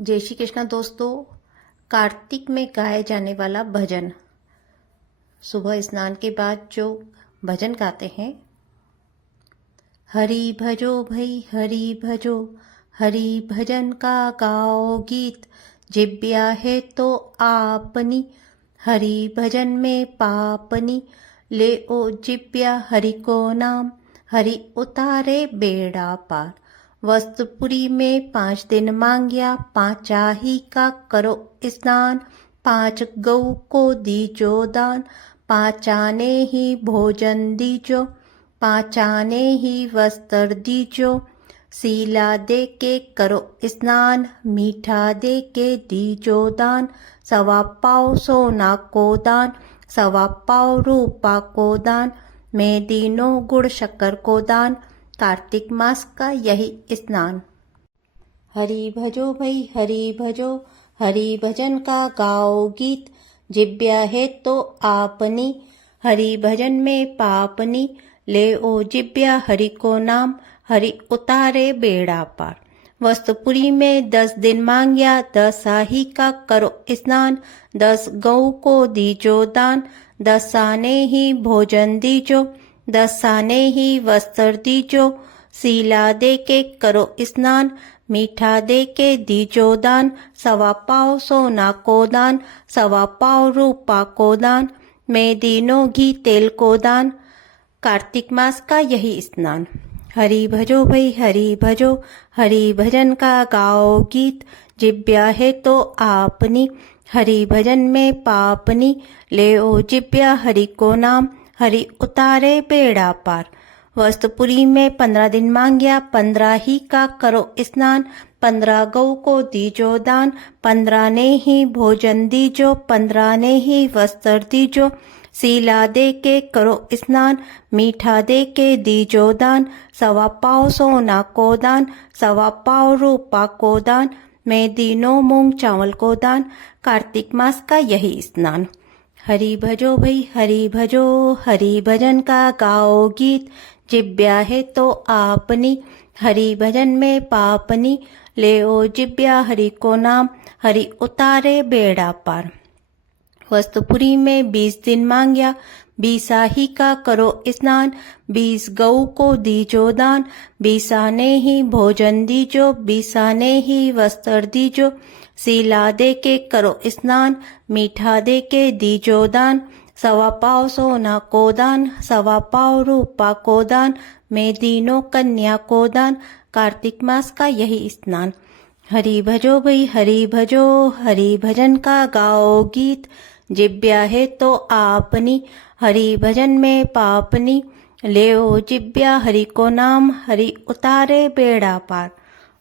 जय श्री कृष्ण दोस्तों। कार्तिक में गाए जाने वाला भजन, सुबह स्नान के बाद जो भजन गाते हैं। हरि भजो भई हरि भजो, हरि भजन का गाओ गीत, जिब्या है तो आपनी, हरि भजन में पापनी, ले ओ जिब्या हरि को नाम, हरि उतारे बेड़ा पार। वस्तुपुरी में 5 दिन मांग्या, 5 आही का करो स्नान, 5 गऊ को दीजो दान, 5 आने ही भोजन दीजो, 5 आने ही वस्त्र दीजो, सीला दे के करो स्नान, मीठा दे के दीजो दान, 1.25 पाव सोना को दान, 1.25 पाव रूपा को दान, में दीनों गुड़ शक्कर को दान। कार्तिक मास का यही स्नान। हरि भजो भई हरि भजो, हरि भजन का गाओ गीत, जिब्या है तो आपनी, हरि भजन में पापनी, ले ओ जिब्या हरि को नाम, हरि उतारे बेड़ा पार। वस्तुपुरी में 10 दिन मांग्या, 10 आही का करो स्नान, 10 गऊ को दीजो दान, 10 आने ही भोजन दीजो, 10 आने ही वस्त्र दीजो, सीला दे के करो स्नान, मीठा दे के दीजो दान, 1.25 पाव सोना को दान, 1.25 पाव रूपा को दान, में दीनों घी तेल को दान। कार्तिक मास का यही स्नान। हरि भजो भई हरि भजो, हरि भजन का गाओ गीत, जिब्या है तो आपनी, हरि भजन में पापनी, ले ओ जिब्या हरि को नाम, हरि उतारे बेड़ा पार। वस्तुपुरी में 15 दिन मांग्या, 15 ही का करो स्नान, 15 गऊ को दीजो दान, 15 ने ही भोजन दीजो, 15 ने ही वस्त्र दीजो, सीला दे के करो स्नान, मीठा दे के दीजो दान, 1.25 पाव सोना को दान, 1.25 पाव रूपा को दान, में दीनों मूंग चावल को दान। कार्तिक मास का यही स्नान। हरि भजो भई हरि भजो, हरि भजन का गाओ गीत, जिब्या है तो आपनी, हरि भजन में पापनी, ले ओ जिब्या हरि को नाम, हरि उतारे बेड़ा पार। वस्तुपुरी में 20 दिन मांग्या, 20 आही का करो स्नान, 20 गऊ को दीजो दान, 20 आने ही भोजन दीजो, 20 आने ही वस्त्र दीजो, सीला दे के करो स्नान, मीठा दे के दीजो दान, 1.25 पाव सोना को दान, 1.25 पाव रूपा को दान, में दीनों कन्या को दान। कार्तिक मास का यही स्नान। हरि भजो भई हरि भजो, हरि भजन का गाओ गीत, जिब्या है तो आपनी, हरि भजन में पापनी, ले ओ जिब्या हरि को नाम, हरि उतारे बेड़ा पार।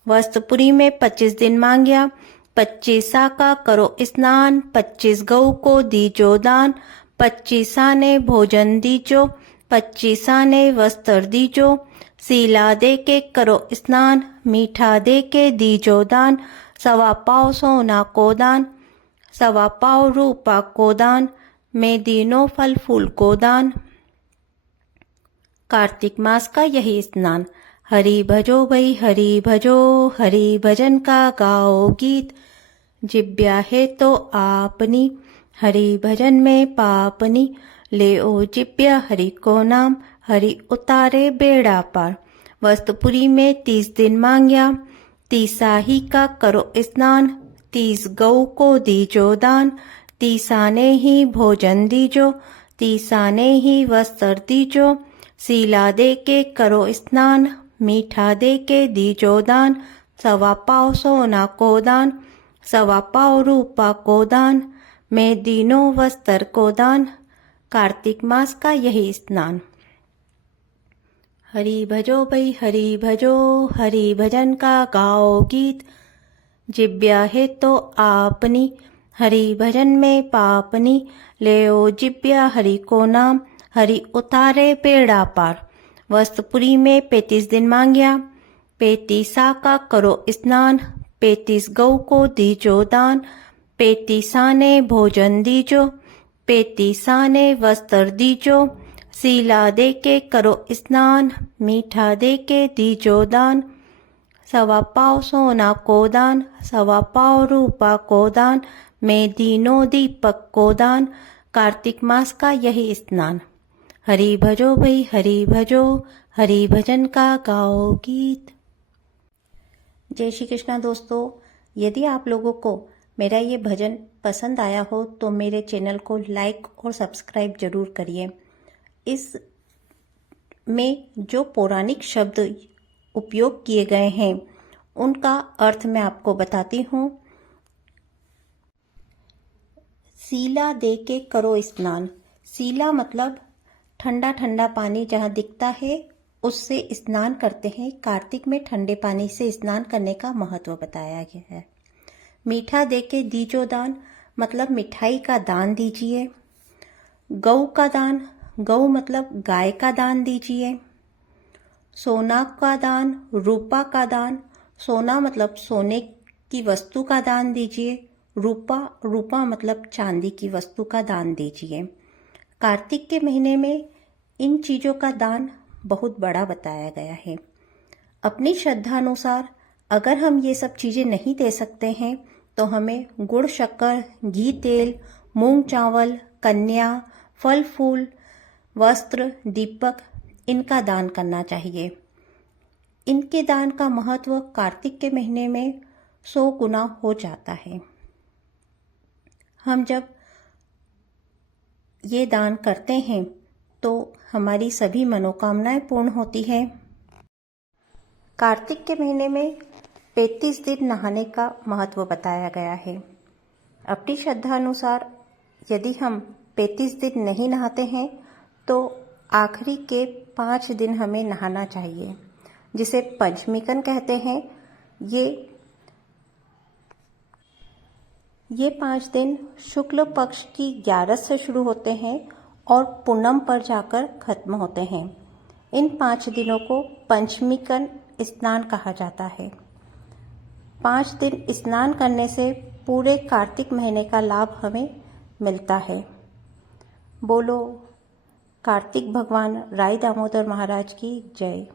वस्तुपुरी में 25 दिन मांग्या, 25 का करो स्नान, 25 गऊ को दीजो दान, 25 आने भोजन दीजो, 25 आने वस्त्र दीजो, सीला दे के करो स्नान, मीठा दे के दीजो दान, 1.25 पाव सोना को दान, 1.25 पाव रूपा को दान, में दीनों फल फूल को दान। कार्तिक मास का यही स्नान। हरि भजो भई हरि भजो, हरि भजन का गाओ गीत, जिब्या है तो आपनी, हरि भजन में पापनी, ले ओ जिब्या हरि को नाम, हरि उतारे बेड़ा पार। वस्तुपुरी में 30 दिन मांग्या, 30 आही का करो स्नान, 30 गऊ को दीजो दान, 30 आने ही भोजन दीजो, 30 आने ही वस्त्र दीजो, सीला दे के करो स्नान, मीठा दे के दीजो दान, 1.25 पाव सोना को दान, 1.25 पाव रूपा को दान, में दीनों वस्त्र को दान। कार्तिक मास का यही स्नान। हरि भजो भई हरि भजो, हरि भजन का गाओ गीत, जिब्या है तो आपनी, हरि भजन में पापनी, ले ओ जिब्या हरि को नाम, हरि उतारे बेड़ा पार। वस्तुपुरी में 35 दिन मांग्या, 35 का करो स्नान, 35 गऊ को दीजो दान, 35 आने भोजन दीजो, 35 आने वस्त्र दीजो, सीला दे के करो स्नान, मीठा दे के दीजो दान, सवा पाव सोना को दान, सवा पाव रूपा को दान, मैं दीनों दीपक को दान, कार्तिक मास का यही स्नान। हरि भजो भाई हरि भजो, हरि भजन का गाओ गीत। जय श्री कृष्णा दोस्तों, यदि आप लोगों को मेरा ये भजन पसंद आया हो तो मेरे चैनल को लाइक और सब्सक्राइब जरूर करिए। इस में जो पौराणिक शब्द उपयोग किए गए हैं उनका अर्थ मैं आपको बताती हूँ। सीला दे के करो स्नान। सीला मतलब ठंडा ठंडा पानी जहाँ दिखता है उससे स्नान करते हैं। कार्तिक में ठंडे पानी से स्नान करने का महत्व बताया गया है। मीठा दे के दीजो दान मतलब मिठाई का दान दीजिए। गऊ का दान, गऊ मतलब गाय का दान दीजिए। सोना का दान, रूपा का दान, सोना मतलब सोने की वस्तु का दान दीजिए। रूपा मतलब चांदी की वस्तु का दान दीजिए। कार्तिक के महीने में इन चीज़ों का दान बहुत बड़ा बताया गया है। अपनी श्रद्धा अनुसार अगर हम ये सब चीज़ें नहीं दे सकते हैं तो हमें गुड़ शक्कर, घी तेल, मूंग चावल, कन्या, फल फूल, वस्त्र, दीपक इनका दान करना चाहिए। इनके दान का महत्व कार्तिक के महीने में 100 गुना हो जाता है। हम जब ये दान करते हैं तो हमारी सभी मनोकामनाएं पूर्ण होती हैं। कार्तिक के महीने में 35 दिन नहाने का महत्व बताया गया है। अपनी श्रद्धा अनुसार यदि हम 35 दिन नहीं नहाते हैं तो आखिरी के 5 दिन हमें नहाना चाहिए, जिसे पंचमीकन कहते हैं। ये 5 दिन शुक्ल पक्ष की 11 से शुरू होते हैं और पूनम पर जाकर खत्म होते हैं। इन 5 दिनों को पंचमीकन स्नान कहा जाता है। 5 दिन स्नान करने से पूरे कार्तिक महीने का लाभ हमें मिलता है। बोलो कार्तिक भगवान राय दामोदर महाराज की जय।